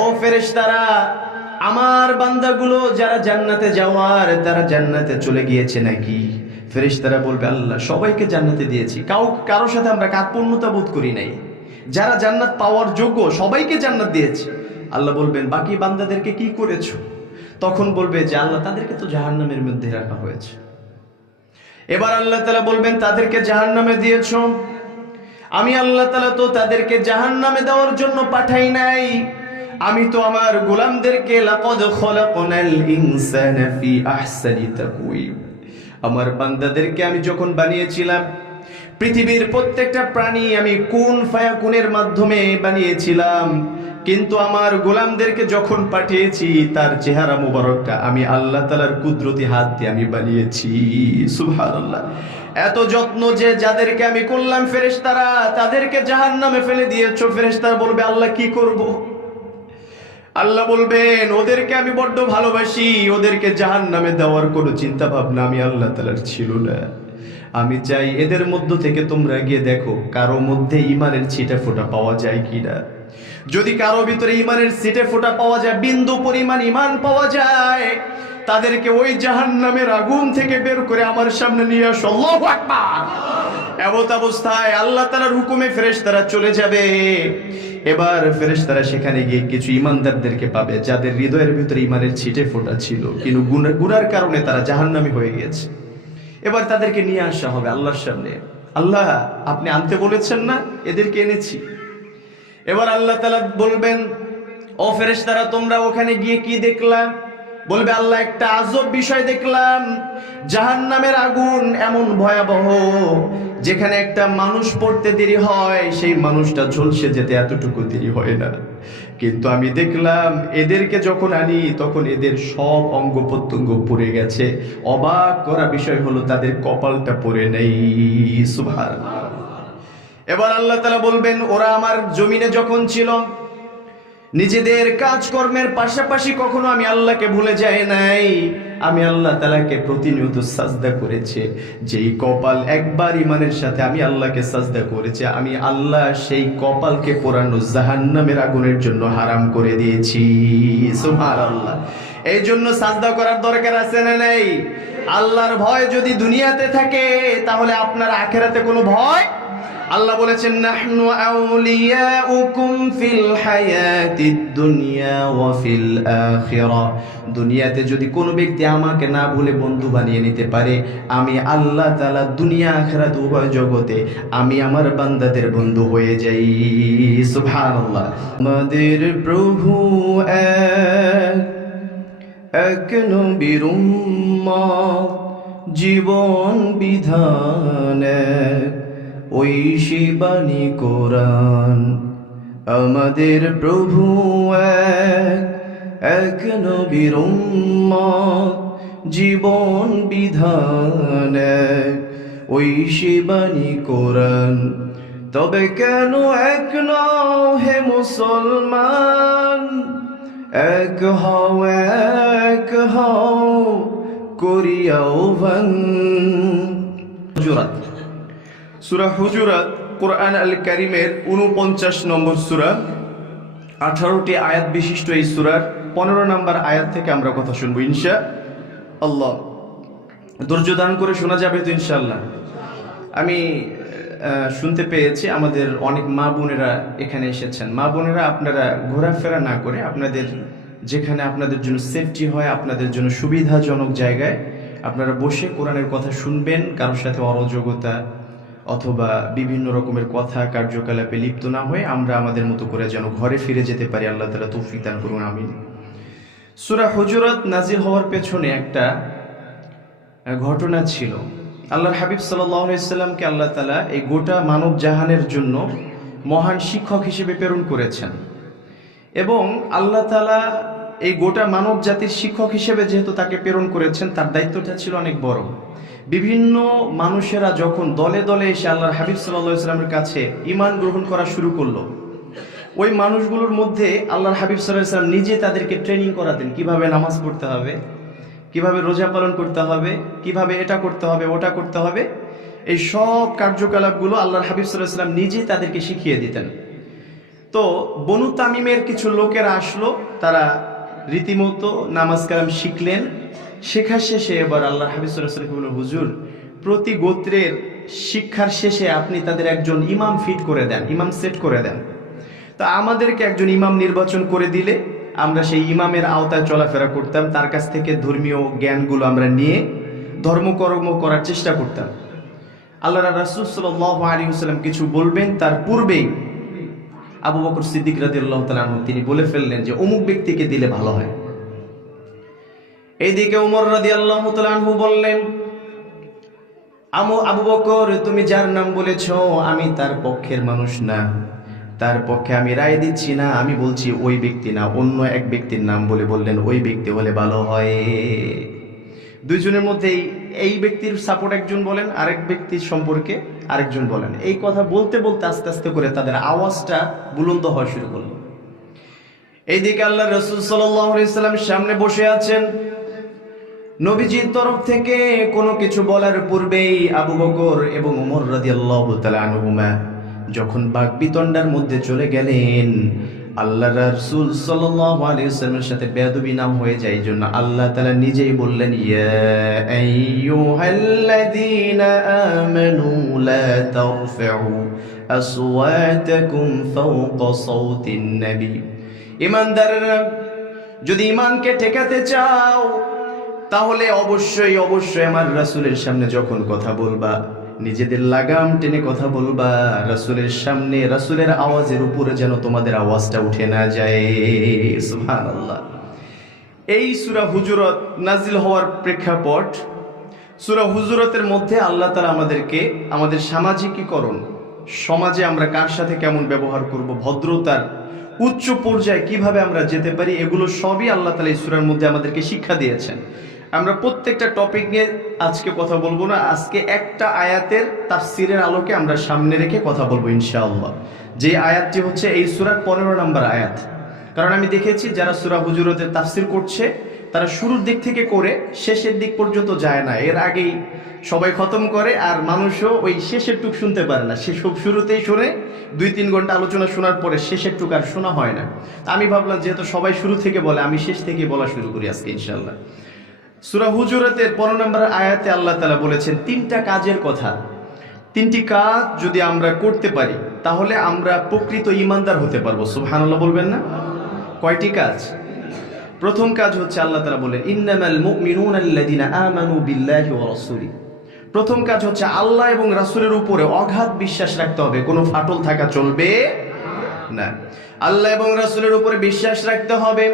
ও ফেরেশতারা, আমার বান্দাগুলো যারা জান্নাতে যাওয়ার তারা জান্নাতে চলে গিয়েছে নাকি? ফেরেশতারা বলবে, আল্লাহ সবাইকে জান্নাতে দিয়েছি, কারোর সাথে আমরা কার্পণ্যতা বোধ করি নাই। যারা জান্নাত পাওয়ার যোগ্য সবাইকে জান্নাত দিয়েছি। আল্লাহ বলবেন, বাকি বান্দাদেরকে কি করেছো? তখন বলবে যে, আল্লাহ তাদেরকে তো জাহান্নামের মধ্যে রাখা হয়েছে। এবার আল্লাহ তাআলা বলবেন, তাদেরকে জাহান্নামে দিয়েছো, আমি আল্লাহ তাআলা তো তাদেরকে জাহান্নামে দেওয়ার জন্য পাঠাই নাই। আমি তো আমার গোলামদেরকে লাকাদ খলাকনাল ইনসানা ফি আহসানি তাকওয়িম, আমার বান্দাদেরকে আমি যখন বানিয়েছিলাম, পৃথিবীর প্রত্যেকটা প্রাণী আমি কুন ফায়াকুনের মাধ্যমে বানিয়েছিলাম, কিন্তু আমার গোলামদেরকে যখন পাঠিয়েছি তার চেহারা মুবারকটা আমি আল্লাহ তাআলার কুদরতি হাত দিয়ে আমি বানিয়েছি। সুবহানাল্লাহ। এত যত্ন যে যাদেরকে আমি করলাম ফেরেশতারা, তাদেরকে জাহান্নামে ফেলে দিয়েছো। ফেরেশতারা বলবে, আল্লাহ কি করব? আল্লাহ বলবেন, ওদেরকে আমি বড্ড ভালোবাসি, ওদেরকে জাহান্নামে দেওয়ার কোনো চিন্তা ভাবনা আমি আল্লাহ তাআলার ছিল না। আমি চাই এদের মধ্য থেকে তোমরা গিয়ে দেখো কারো মধ্যে ঈমানের ছিটে ফোঁটা পাওয়া যায় কিনা। যদি কারো ভিতরে ঈমানের ছিটে ফোঁটা পাওয়া যায়, বিন্দু পরিমাণ ঈমান পাওয়া যায়, তাদেরকে ওই জাহান্নামের আগুন থেকে বের করে আমার সামনে নিয়ে আসো। আল্লাহু আকবার। এমত অবস্থায় আল্লাহ তাআলার হুকুমে ফেরেশতারা চলে যাবে। এবার ফেরেশতারা সেখানে গিয়ে কিছু ঈমানদারদেরকে পাবে যাদের হৃদয়ের ভিতরে ঈমানের ছিটে ফোঁটা ছিল, কিন্তু গুনার কারণে তারা জাহান্নামী হয়ে গিয়েছে। এবার তাদেরকে নিয়ে আসা হবে আল্লাহর সামনে। আল্লাহ, আপনি আনতে বলেছেন না, এদেরকে এনেছি। এবার আল্লাহ তাআলা বলবেন, ও ফেরেশতারা, তোমরা ওখানে গিয়ে কি দেখলাম? বলবে, আল্লাহ একটা আজব বিষয় দেখলাম। জাহান্নামের আগুন এমন ভয়াবহ, যেখানে একটা মানুষ পড়তে দেরি হয়, সেই মানুষটা ঝলসে যেতে এতটুকু দেরি হয় না। কিন্তু আমি দেখলাম এদেরকে যখন আনি তখন এদের সব অঙ্গ প্রত্যঙ্গ পুড়ে গেছে। অবাক করা বিষয় হলো তাদের কপালটা পুড়ে নেই। সুবহানাল্লাহ। এবার আল্লাহ তাআলা বলবেন, ওরা আমার জমিনে যখন ছিল নিজেদের কাজকর্মের পাশাপাশি কখনো আমি আল্লাহকে ভুলে যাই নাই। আমি আল্লাহ তাআলাকে প্রতিনিয়ত সাজদা করেছে। যেই কপাল একবার ঈমানের সাথে আমি আল্লাহকে সাজদা করেছে, আমি আল্লাহ সেই কপালকে পোড়ানো জাহান্নামের আগুনের জন্য হারাম করে দিয়েছি। সুবহানাল্লাহ। এই জন্য সাজদা করার দরকার আছে না নাই? আল্লাহর ভয় যদি দুনিয়াতে থাকে তাহলে আপনার আখিরাতে কোনো ভয়। আল্লাহ বলেছেন, নাহনু আউলিয়াউকুম ফিল হায়াতিদ দুনিয়া ওয়া ফিল আখিরাহ। দুনিয়াতে যদি কোনো ব্যক্তি আমাকে না ভুলে বন্ধু বানিয়ে নিতে পারে, আমি আল্লাহ তাআলা দুনিয়া আখিরাত উভয় জগতে আমি আমার বান্দাদের বন্ধু হয়ে যাই। সুবহানাল্লাহ। আমাদের প্রভু এক নবীর উম্মত, জীবন বিধান ওই শিবানী কোরআন। আমাদের প্রভু এক নবীর উম্মত, জীবন বিধান ওই শিবানী কোরআন। তবে কেন এক নও হে মুসলমান? এক হও করিয়া আহ্বান। হুজুরাত, সূরা হুজুরাত কোরআন আল কারীমের 49 নম্বর সূরা, 18টি আয়াত বিশিষ্ট এই সূরার 15 নম্বর আয়াত থেকে আমরা কথা শুনবো ইনশাআল্লাহ। ধৈর্য ধারণ করে শোনা যাবে তো ইনশাআল্লাহ? আমি শুনতে পেয়েছি আমাদের অনেক মা বোনেরা এখানে এসেছেন। মা বোনেরা, আপনারা ঘোরাফেরা না করে আপনাদের যেখানে আপনাদের জন্য সেফটি হয়, আপনাদের জন্য সুবিধাজনক জায়গায় আপনারা বসে কোরআনের কথা শুনবেন। কারোর সাথে অরাজকতা অথবা বিভিন্ন রকমের কথা কার্যকলাপে লিপ্ত না হয়ে আমরা আমাদের মতো করে যেন ঘরে ফিরে যেতে পারি। আল্লাহ তাআলা তৌফিক দান করুন, আমিন। সূরা হুজুরাত নাজিল হওয়ার পেছনে একটা ঘটনা ছিল। আল্লাহর হাবিব সাল্লাল্লাহু আলাইহি সাল্লামকে আল্লাহ তাআলা এই গোটা মানব জাহানের জন্য মহান শিক্ষক হিসেবে প্রেরণ করেছেন, এবং আল্লাহ তাআলা এই গোটা মানব জাতির শিক্ষক হিসেবে যেহেতু তাকে প্রেরণ করেছেন, তার দায়িত্বটা ছিল অনেক বড়। বিভিন্ন মানুষেরা যখন দলে দলে এসে আল্লাহর হাবিব সাল্লাল্লাহু আলাইহি সাল্লামের কাছে ঈমান গ্রহণ করা শুরু করলো, ওই মানুষগুলোর মধ্যে আল্লাহর হাবিব সাল্লাল্লাহু আলাইহি সাল্লাম নিজে তাদেরকে ট্রেনিং করাতেন, কিভাবে নামাজ পড়তে হবে, কিভাবে রোজা পালন করতে হবে, কিভাবে এটা করতে হবে, ওটা করতে হবে। এই সব কার্যকলাপগুলো আল্লাহর হাবিব সাল্লাল্লাহু আলাইহি সাল্লাম নিজে তাদেরকে শিখিয়ে দিতেন। তো বনু তামিমের কিছু লোকেরা আসলো, তারা রীতিমতো নামাজ কালাম শিখলেন। শেখা শেষে এবার আল্লাহ হাবিব সাল্লাল্লাহু আলাইহি ওয়াসাল্লাম বললেন, হুজুর, প্রতি গোত্রের শিক্ষার শেষে আপনি তাদের একজন ইমাম ফিট করে দেন, ইমাম সেট করে দেন। তা আমাদেরকে একজন ইমাম নির্বাচন করে দিলে আমরা সেই ইমামের আওতায় চলাফেরা করতাম, তার কাছ থেকে ধর্মীয় জ্ঞানগুলো আমরা নিয়ে ধর্মকর্ম করার চেষ্টা করতাম। আল্লাহ রাসূল সাল্লাল্লাহু আলাইহি ওয়াসাল্লাম কিছু বলবেন তার পূর্বেই আবু বকর সিদ্দিক রাদিয়াল্লাহু তাআলা আনহু তিনি বলে ফেললেন যে অমুক ব্যক্তিকে দিলে ভালো হয়। এইদিকে ওমর রাদিয়াল্লাহু তাআলা আনহু বললেন, আবু বকর, তুমি যার নাম বলেছো আমি তার পক্ষের মানুষ না, তার পক্ষে আমি রায় দিচ্ছি না, আমি বলছি ওই ব্যক্তি না, অন্য এক ব্যক্তির নাম বললেন ওই ব্যক্তি হলে ভালো হয়। দুইজনের মধ্যে এই ব্যক্তির সাপোর্ট একজন বলেন, আরেক ব্যক্তির সম্পর্কে আরেকজন বলেন। এই কথা বলতে বলতে আস্তে আস্তে করে তাদের আওয়াজটা বুলন্দ হওয়া শুরু করলো। এইদিকে আল্লাহ রাসূল সাল্লাল্লাহু আলাইহি ওয়াসাল্লাম সামনে বসে আছেন। নবীজির তরফ থেকে কোনো কিছু বলার পূর্বেই আবু বকর এবং ওমর রাদিয়াল্লাহু তাআলা আনহুমা যখন বাকবিতণ্ডার মধ্যে চলে গেলেন, আল্লাহ রাসূল সাল্লাল্লাহু আলাইহি ওয়াসাল্লামের সাথে বেয়াদবি নাম হয়ে যায়, এই জন্য আল্লাহ তাআলা নিজেই বললেন, ইয়া আইয়ুহাল্লাযীনা আমানু লা তারফাউ আসওয়াতাকুম ফাওকা সাওতিন নবী। ঈমানদাররা, যদি ঈমানকে ঠেকাতে চাও তাহলে অবশ্যই অবশ্যই আমার রাসূলের সামনে যখন কথা বলবা নিজেদের লাগাম টেনে কথা বলবা, রাসূলের সামনে রাসূলের আওয়াজের উপরে যেন তোমাদের আওয়াজটা উঠে না যায়। সুবহানাল্লাহ। এই সূরা হুজুরাত নাজিল হওয়ার প্রেক্ষাপট, সূরা হুজুরাতের মধ্যে আল্লাহ তাআলা আমাদেরকে আমাদের সামাজিকীকরণ, সমাজে আমরা কার সাথে কেমন ব্যবহার করব, ভদ্রতার উচ্চ পর্যায়ে কিভাবে আমরা যেতে পারি, এগুলো সবই আল্লাহ তাআলা এই সূরার মধ্যে আমাদেরকে শিক্ষা দিয়েছেন। আমরা প্রত্যেকটা টপিক নিয়ে আজকে কথা বলবো না, আজকে একটা আয়াতের তাফসীরের আলোকে আমরা সামনে রেখে কথা বলবো ইনশাআল্লাহ। যে আয়াতটি হচ্ছে এই সূরার 15 নম্বর আয়াত। কারণ আমি দেখেছি যারা সূরা হুজুরাতের তাফসীর করছে তারা শুরুর দিক থেকে করে শেষের দিক পর্যন্ত যায় না, এর আগেই সবাই খতম করে, আর মানুষও ওই শেষের টুক শুনতে পারে না। সে সব শুরুতেই শুনে 2-3 ঘন্টা আলোচনা শোনার পরে শেষের টুক আর শোনা হয় না। আমি ভাবলাম যেহেতু সবাই শুরু থেকে বলে, আমি শেষ থেকে বলা শুরু করি আজকে ইনশাআল্লাহ। সূরা হুজুরাতের 15 নম্বর আয়াতে আল্লাহ তাআলা বলেছেন 3টা কাজের কথা। 3টি কাজ যদি আমরা করতে পারি তাহলে আমরা প্রকৃত ঈমানদার হতে পারবো। সুবহানাল্লাহ বলবেন না? কয়টি কাজ? প্রথম কাজ হচ্ছে আল্লাহ তাআলা বলেন, ইন্নামাল মুমিনুনা আল্লাযীনা আমানু বিল্লাহি ওয়া রাসূলিহি। প্রথম কাজ হচ্ছে আল্লাহ এবং রাসূলের উপরে অগাধ বিশ্বাস রাখতে হবে, কোনো ফাটল থাকা চলবে না। আল্লাহ এবং রাসূলের উপরে বিশ্বাস রাখতে হবে।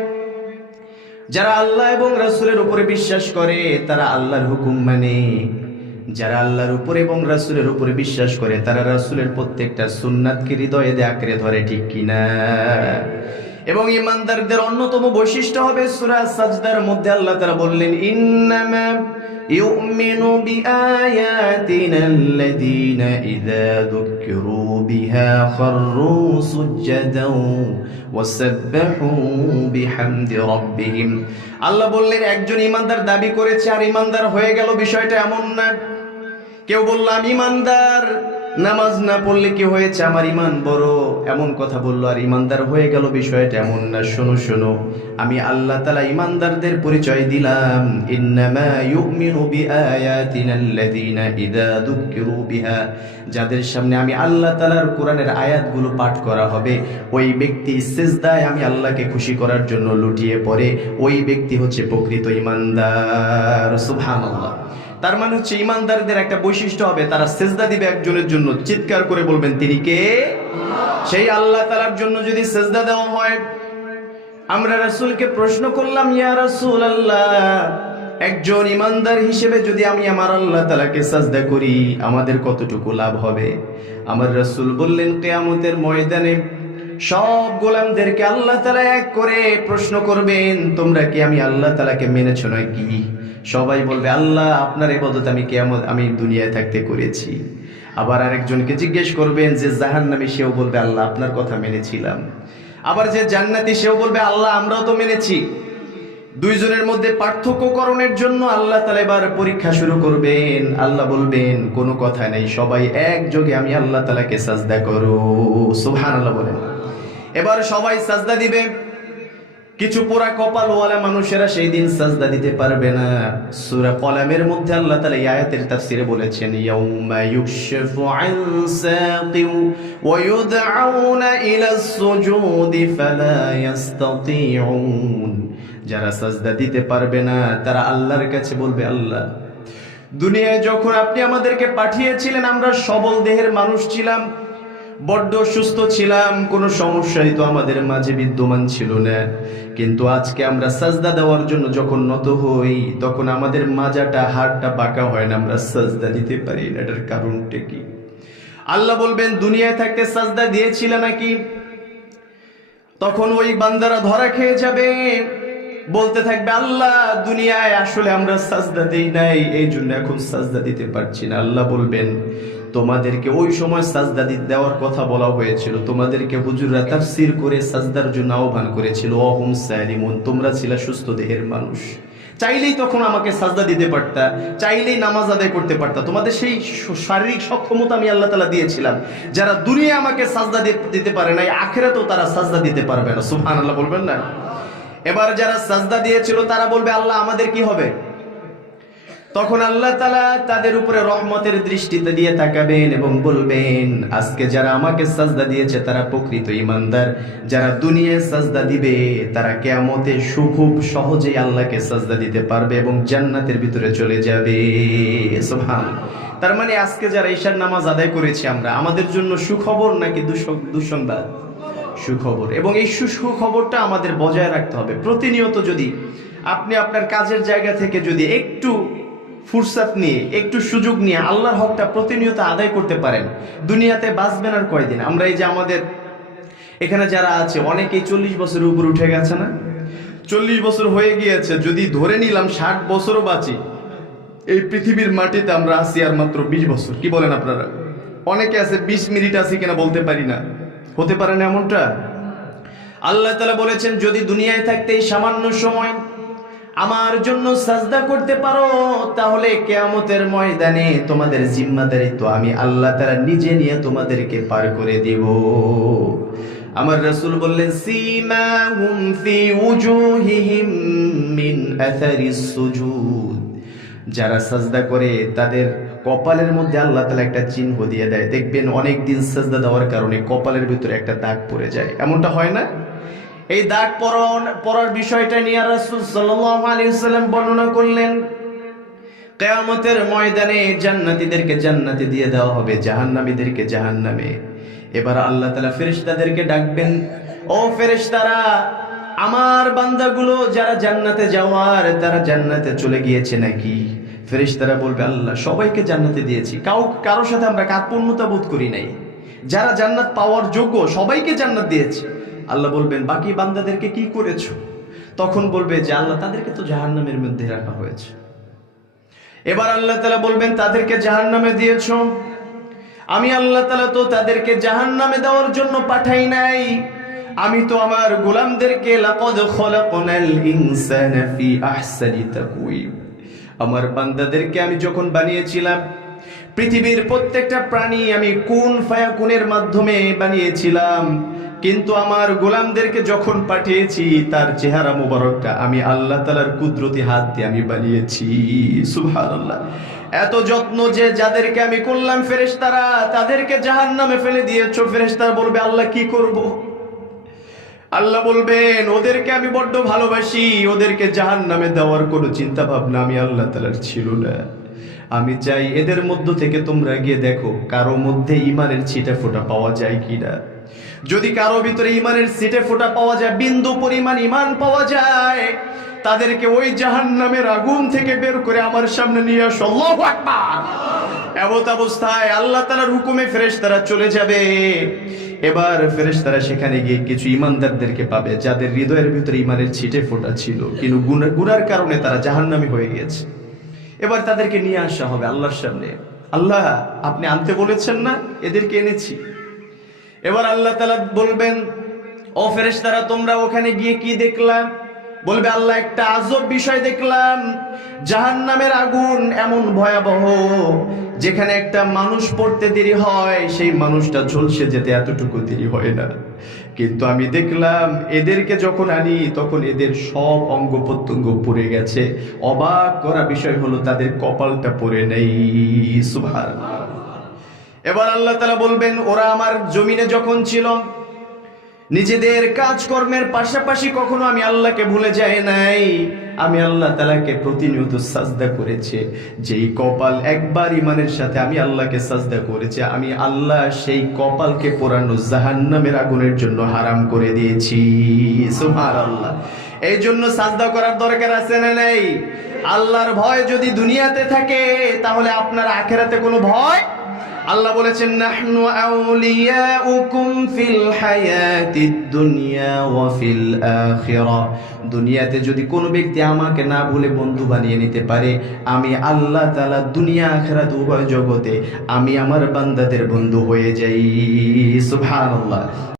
যারা আল্লাহ এবং রাসূলের উপরে বিশ্বাস করে তারা আল্লাহর হুকুম মানে, যারা আল্লাহর উপরে এবং রাসূলের উপরে বিশ্বাস করে তারা রাসূলের প্রত্যেকটা সুন্নাতকে হৃদয়ে আঁকড়ে ধরে, ঠিক কিনা? এবং ঈমানদারদের অন্যতম বৈশিষ্ট্য হবে, সূরা সাজদার মধ্যে আল্লাহ তাআলা বললেন, ইন্নামা ইউমিনু বিআয়াতিনা আল্লাযীনা ইযা যুকিরু বিহা খাররু সুজদান ওয়াসাব্বাহু বিহামদি রাব্বিহিম। আল্লাহ বললেন একজন ঈমানদার দাবি করেছে আর ঈমানদার হয়ে গেল, বিষয়টা এমন না। কেউ বললাম ঈমানদার, নামাজ না পড়লে কি হয়েছে, আমার ঈমান বড়, এমন কথা বললো আর ঈমানদার হয়ে গেল, বিষয়টা এমন না। শোনো শোনো, আমি আল্লাহ তাআলা ঈমানদারদের পরিচয় দিলাম, ইন্নামা ইউমিনু বিআয়াতিনা আল্লাযীনা ইযা যুকিরু বিহা। যাদের সামনে আমি আল্লাহ তাআলার কোরআনের আয়াতগুলো পাঠ করা হবে, ওই ব্যক্তি সিজদায় আমি আল্লাহকে খুশি করার জন্য লুটিয়ে পড়ে, ওই ব্যক্তি হচ্ছে প্রকৃত ঈমানদার। সুবহানাল্লাহ। তার মানে হচ্ছে ঈমানদারদের একটা বৈশিষ্ট্য হবে, তারা সিজদা দিবে একজনের জন্য, চিৎকার করে বলবেন তিনি কে? সেই আল্লাহ তাআলার জন্য যদি সিজদা দেওয়া হয়। আমরা রাসূলকে প্রশ্ন করলাম, ইয়া রাসূলুল্লাহ, একজন ঈমানদার হিসেবে যদি আমি আমার আল্লাহ তাআলাকে সিজদা করি আমাদের কতটুকু লাভ হবে? আমার রাসূল বললেন, কিয়ামতের ময়দানে সব গোলামদেরকে আল্লাহ তাআলা এক করে প্রশ্ন করবেন, তোমরা কি আমি আল্লাহ তাআলাকে মেনেছো নাকি? সবাই বলবে, আল্লাহ আপনার ইবাদত আমি দুনিয়ায় থাকতে করেছি। আবার আরেকজনকে জিজ্ঞেস করবেন যে জাহান্নামী, সেও বলবে, আল্লাহ আপনার কথা মেনেছিলাম। আবার যে জান্নাতি সেও বলবে, আল্লাহ আমরাও তো মেনেছি। দুইজনের মধ্যে পার্থক্যকরণের জন্য আল্লাহ তাআলা এবার পরীক্ষা শুরু করবেন। আল্লাহ বলবেন, কোনো কথা নেই, সবাই একযোগে আমি আল্লাহ তাআলাকে সাজদা করো। সুবহানাল্লাহ বলেন। এবার সবাই সাজদা দিবে, কিছু পোড়া কপালওয়ালা মানুষেরা সেই দিন সাজদা দিতে পারবে না। সূরা কলামের মধ্যে আল্লাহ তাআলা এই আয়াতের তাফসিরে বলেছেন, ইয়াউমা ইউকশাফু আন সাকিন ওয়া ইউদআউনা ইলাস সুজুদি ফালা ইস্তাতিউন। যারা সাজদা দিতে পারবে না তারা আল্লাহর কাছে বলবে, আল্লাহ দুনিয়ায় যখন আপনি আমাদেরকে পাঠিয়েছিলেন আমরা সবল দেহের মানুষ ছিলাম, বড্ড সুস্থ ছিলাম, কোনো সমস্যাই তো আমাদের মাঝে বিদ্যমান ছিল না, কিন্তু আজকে আমরা সাজদা দেওয়ার জন্য যখন নত হই তখন আমাদের মাজাটা হাড়টা বাঁকা হয় না, আমরা সাজদা দিতে পারি না। এটার কারণটা কি? আল্লাহ বলবেন, দুনিয়ায় থাকতে সাজদা দিয়েছিলে নাকি? তখন ওই বান্দারা ধরা খেয়ে যাবে, বলতে থাকবে, আল্লাহ দুনিয়ায় আসলে আমরা সাজদা দেই নাই, এই জন্য এখন সাজদা দিতে পারছি না। আল্লাহ বলবেন, তোমাদেরকে ওই সময় সাজদা দেওয়ার কথা বলা হয়েছিল, তোমাদেরকে হুজুররা তাফসীর করে সাজদার জন্য আহ্বান করেছিল, ওয়াহুম সালিমুন, তোমরা ছিলা সুস্থ দেহের মানুষ, চাইলেই তখন আমাকে সাজদা দিতে পারতা, চাইলেই নামাজ আদায় করতে পারতা, তোমাদের সেই শারীরিক সক্ষমতা আমি আল্লাহ তাআলা দিয়েছিলাম। যারা দুনিয়া আমাকে সাজদা দিতে পারে নাই, আখিরাতেও তারা সাজদা দিতে পারবে না। সুবহানাল্লাহ বলবেন না? এবার যারা সাজদা দিয়েছিল তারা বলবে, আল্লাহ আমাদের কি হবে? তখন আল্লাহ তাআলা তাদের উপরে রহমতের দৃষ্টিতে দিয়ে তাকাবেন এবং বলবেন, আজকে যারা আমাকে সাজদা দিয়েছে তারা প্রকৃত ঈমানদার, যারা দুনিয়ায় সাজদা দিবে তারা কিয়ামতে খুব সহজেই আল্লাহকে সাজদা দিতে পারবে এবং জান্নাতের ভিতরে চলে যাবে। সুবহানাল্লাহ। তার মানে আজকে যারা ঈশার নামাজ আদায় করেছি আমরা, আমাদের জন্য সুখবর নাকি দুঃসংবাদ? সুখবর। এবং এই সুখবরটা আমাদের বজায় রাখতে হবে। প্রতিনিয়ত যদি আপনি আপনার কাজের জায়গা থেকে যদি একটু ফুরসাত নিয়ে, একটু সুযোগ নিয়ে আল্লাহর হকটা প্রতিনিয়ত আদায় করতে পারেন, দুনিয়াতে বাঁচবেন আর কয়দিন। আমরা এই যে আমাদের এখানে যারা আছে অনেকেই 40 বছরের উপর উঠে গেছে না? 40 বছর হয়ে গিয়েছে, যদি ধরে নিলাম 60 বছরও বাঁচি, এই পৃথিবীর মাটিতে আমরা আছি আর মাত্র 20 বছর। কি বলেন আপনারা? অনেকে আছে 20 মিনিট আছি কিনা বলতে পারি না। হতে পারে না এমনটা? আল্লাহ তাআলা বলেছেন, যদি দুনিয়ায় থাকতে এই সামান্য সময় আমার জন্য সাজদা করতে পারো তাহলে কিয়ামতের ময়দানে তোমাদের জিম্মাদারি তো আমি আল্লাহ তাআলা নিজে নিয়ে তোমাদেরকে পার করে দিব। আমার রাসূল বললেন, সীমাহুম ফি উজুহিহিম মিন আথারিস সুজুদ। যারা সাজদা করে তাদের কপালের মধ্যে আল্লাহ তাআলা একটা চিহ্ন দিয়ে দেয়। দেখবেন অনেক দিন সাজদা দেওয়ার কারণে কপালের ভিতরে একটা দাগ পড়ে যায়, এমনটা হয় না? এই দাগ পড়ার বিষয়টা নিয়ে রাসূল সাল্লাল্লাহু আলাইহি ওয়াসাল্লাম বর্ণনা করলেন, কিয়ামতের ময়দানে জান্নাতীদেরকে জান্নাতে দিয়ে দেওয়া হবে, জাহান্নামীদেরকে জাহান্নামে। এবার আল্লাহ তাআলা ফেরেশতাদেরকে ডাকবেন, ও ফেরেশতারা, আমার বান্দাগুলো যারা জান্নাতে যাওয়ার তারা জান্নাতে চলে গিয়েছে নাকি? ফেরেশতারা বলবে, আল্লাহ সবাইকে জান্নাতে দিয়েছি, কারোর সাথে আমরা কার্পণ্যতা বোধ করি নাই, যারা জান্নাত পাওয়ার যোগ্য সবাইকে জান্নাত দিয়েছি। আল্লাহ বলবেন, বাকি বান্দাদেরকে কি করেছো? তখন বলবে যে, আল্লাহ তাদেরকে তো জাহান্নামের মধ্যে রাখা হয়েছে। এবার আল্লাহ তাআলা বলবেন, তাদেরকে জাহান্নামে দিয়েছো, আমি আল্লাহ তাআলা তো তাদেরকে জাহান্নামে দেওয়ার জন্য পাঠাই নাই, আমি তো আমার গোলামদেরকে লাকাদ খলাকনাল ইনসানা ফি আহসানি তাকওয়িম, আমার বান্দাদেরকে আমি যখন বানিয়েছিলাম, পৃথিবীর প্রত্যেকটা প্রাণী আমি কুন ফায়াকুনের মাধ্যমে বানিয়েছিলাম, কিন্তু আমার গোলামদেরকে যখন পাঠিয়েছি তার চেহারা মোবারকটা আমি আল্লাহ তাআলার কুদরতি হাত দিয়ে আমি বানিয়েছি। সুবহানাল্লাহ। এত যত্ন যে যাদেরকে আমি করলাম ফেরেশতারা তাদেরকে জাহান্নামে ফেলে দিয়েছো। ফেরেশতারা বলবে, আল্লাহ কি করব? আল্লাহ বলবেন, ওদেরকে আমি বড্ড ভালোবাসি, ওদেরকে জাহান্নামে দেওয়ার কোনো চিন্তা ভাবনা আমি আল্লাহ তাআলার ছিল না। আমি চাই এদের মধ্য থেকে তোমরা গিয়ে দেখো কারো মধ্যে ঈমানের ছিটে ফোঁটা পাওয়া যায় কিনা। যদি কারো ভিতরে ঈমানের ছিটে ফোঁটা পাওয়া যায়, বিন্দু পরিমাণ ঈমান পাওয়া যায়, তাদেরকে ওই জাহান্নামের আগুন থেকে বের করে আমার সামনে নিয়ে আসো। আল্লাহু আকবার। এমত অবস্থায় আল্লাহ তাআলার হুকুমে ফেরেশতারা চলে যাবে। এবার ফেরেশতারা সেখানে গিয়ে কিছু ঈমানদারদেরকে পাবে যাদের হৃদয়ের ভিতরে ঈমানের ছিটে ফোঁটা ছিল, কিন্তু গুনার কারণে তারা জাহান্নামী হয়ে গিয়েছে। এবার তাদেরকে নিয়ে আসা হবে আল্লাহর সামনে। আল্লাহ আপনি আনতে বলেছেন না, এদেরকে এনেছি। এবার আল্লাহ তাআলা বলবেন, ও ফেরেশতারা তোমরা ওখানে গিয়ে কি দেখলাম? বলবে, আল্লাহ একটা আজব বিষয় দেখলাম, জাহান্নামের আগুন এমন ভয়াবহ যেখানে একটা মানুষ পড়তে দেরি হয় সেই মানুষটা ঝলসে যেতে এতটুকু দেরি হয় না, কিন্তু আমি দেখলাম এদেরকে যখন আনি তখন এদের সব অঙ্গ প্রত্যঙ্গ পুড়ে গেছে। অবাক করা বিষয় হলো তাদের কপালটা পড়ে নেই। সুবহানাল্লাহ। এবার আল্লাহ তাআলা বলবেন, ওরা আমার জমিনে যখন ছিল নিজেদের কাজকর্মের পাশাপাশি কখনো আমি আল্লাহকে ভুলে যাই নাই। আমি আল্লাহ তাআলাকে প্রতিনিয়ত সাজদা করেছে। যেই কপাল একবার ইমানের সাথে আমি আল্লাহকে সাজদা করেছে, আমি আল্লাহ সেই কপালকে পোড়ানো জাহান্নামের আগুনের জন্য হারাম করে দিয়েছি। সুবহানাল্লাহ। এই জন্য সাজদা করার দরকার আছে না নাই? আল্লাহর ভয় যদি দুনিয়াতে থাকে তাহলে আপনার আখিরাতে কোনো ভয়। আল্লাহ বলেছেন, নাহনু আউলিয়াউকুম ফিল হায়াতিদ দুনিয়া ওয়া ফিল আখিরাহ। দুনিয়াতে যদি কোনো ব্যক্তি আমাকে না ভুলে বন্ধু বানিয়ে নিতে পারে, আমি আল্লাহ তাআলা দুনিয়া আখিরাত উভয় জগতে আমি আমার বান্দাদের বন্ধু হয়ে যাই। সুবহানাল্লাহ।